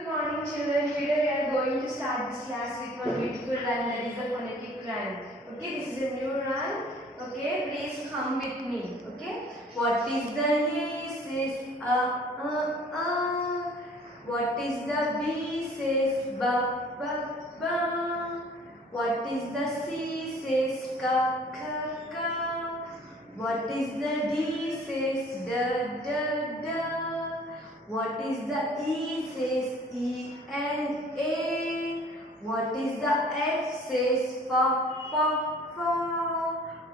Good morning children. Today we are going to start this class with one beautiful rhyme, that is a phonetic rhyme. Okay, this is a new rhyme. Okay, please come with me. Okay, what is the A says a. What is the B says ba. What is the C says ka. What is the D says da. What is the E says E and A. What is the F says fa.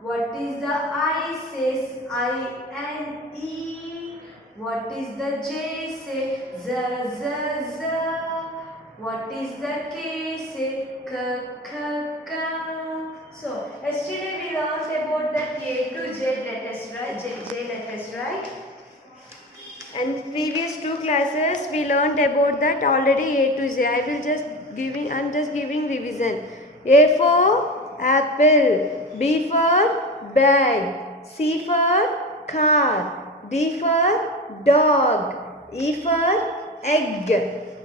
What is the I says I and E. What is the J say z. What is the K say k. So yesterday we learned about the K to Z letters, right? J letters, right? And previous two classes we learned about that already. A to Z. I'm just giving revision. A for apple, B for bag, C for car, D for dog, E for egg,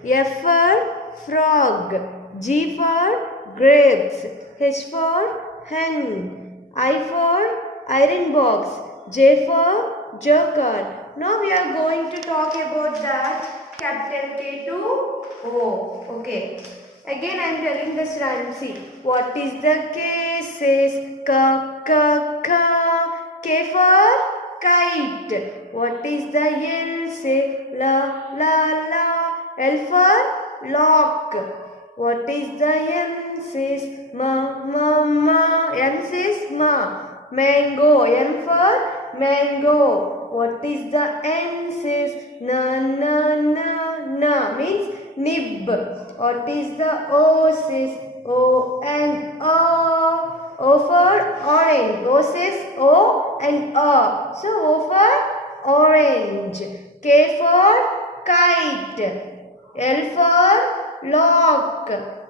F for frog, G for grapes, H for hen, I for iron box, J for joker. Now we are going to talk about that capital K to O. Okay. Again I am telling this rhyme. See, what is the K says ka. K for kite. What is the L say la. L for lock. What is the M says ma. M says ma. Mango. M for mango. What is the N says na means nib. What is the O says O and O. O for orange. O says O and O. So O for orange. K for kite. L for lock.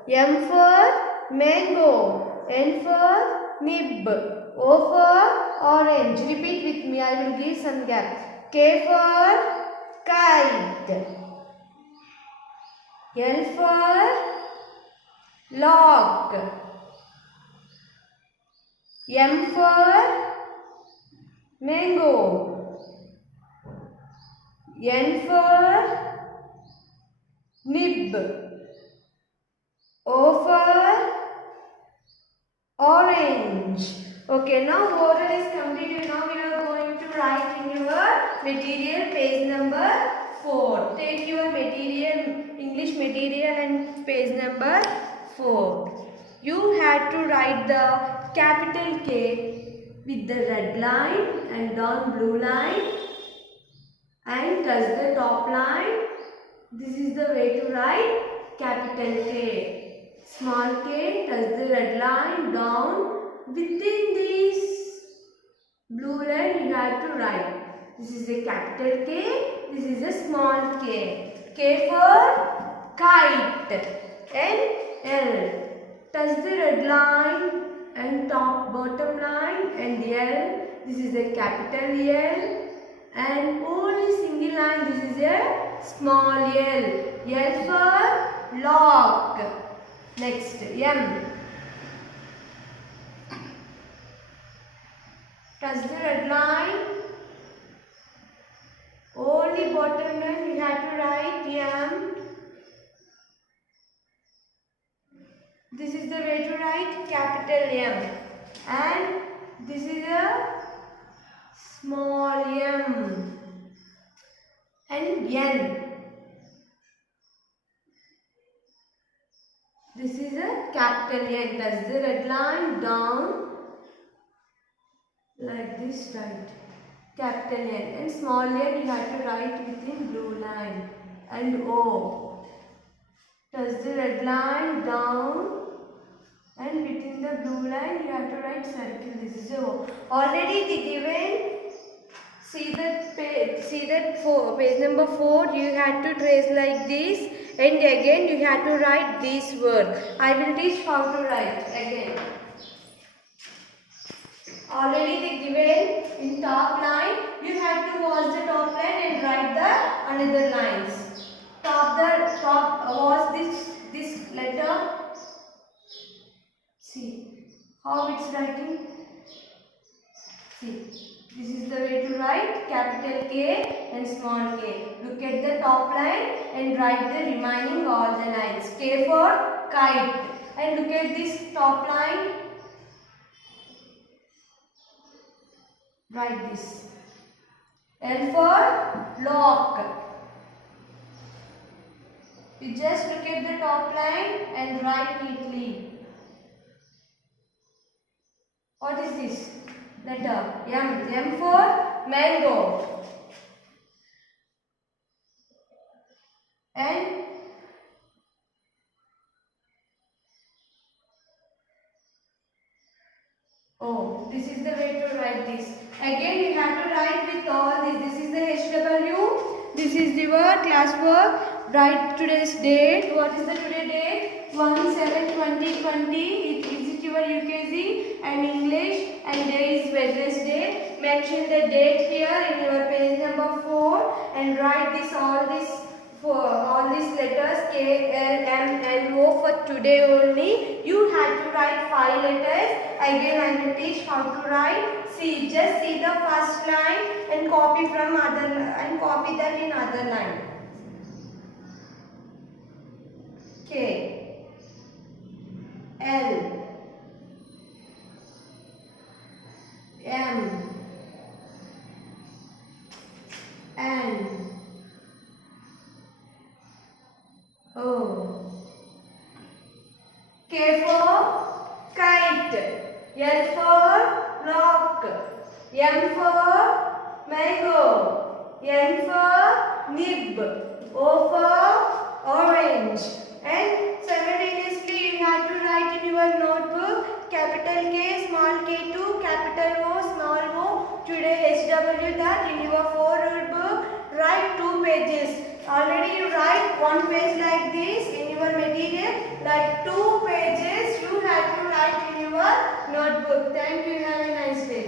M for mango. N for nib. O for orange. Repeat with me. I will give some gap. K for kite. L for lock. M for mango. N for nib. O for orange. Okay, now oral is completed. Now we are going to write in your material page number 4. Take your material, English material and page number 4. You had to write the capital K with the red line and down blue line and touch the top line. This is the way to write capital K. Small k, touch the red line down. Within this blue line you have to write. This is a capital K, this is a small k. K for kite and L. Touch the red line and top bottom line and L. This is a capital L. And only single line, this is a small L. L for lock. Next, M. Touch the red line. Only bottom line you have to write M. This is the way to write capital M. And this is a small m. And N. This is a capital N. Touch the red line down. Like this, right? Capital N. And small n you have to write within blue line. And O. Touch the red line down. And within the blue line you have to write circle. This is O. Already the given. See that page number 4. You had to trace like this. And again you have to write this word. I will teach how to write again. Already they given in top line. You have to watch the top line and write the another lines. Top How it's writing? See, this is the way to write capital K and small k. Look at the top line and write the remaining all the lines. K for kite. And look at this top line. Write this. L for lock. You just look at the top line and write neatly. What is this? Letter M. M for mango. And O. This is the way to write this. Again, we have to write with all this. This is the HW. This is the word classwork. Write today's date. What is the today date? 1/7/2020. Is it your UKG and English? And day is Wednesday. Mention the date here in your page number 4 and write this all these letters K, L, M and O for today only. You have to write 5 letters. Again, I will teach how to write. See, just see the first line and copy from other and copy that in other line. K, L, M, N, O. K for kite. L for lock. M for mango. N for nib. O for orange. And simultaneously you have to write in your notebook capital K, small k2, capital O, small o. Today HW that in your 4-rule book write 2 pages. Already you write 1 page like this in your material, like 2 pages you have to write in your notebook. Thank you. Have a nice day.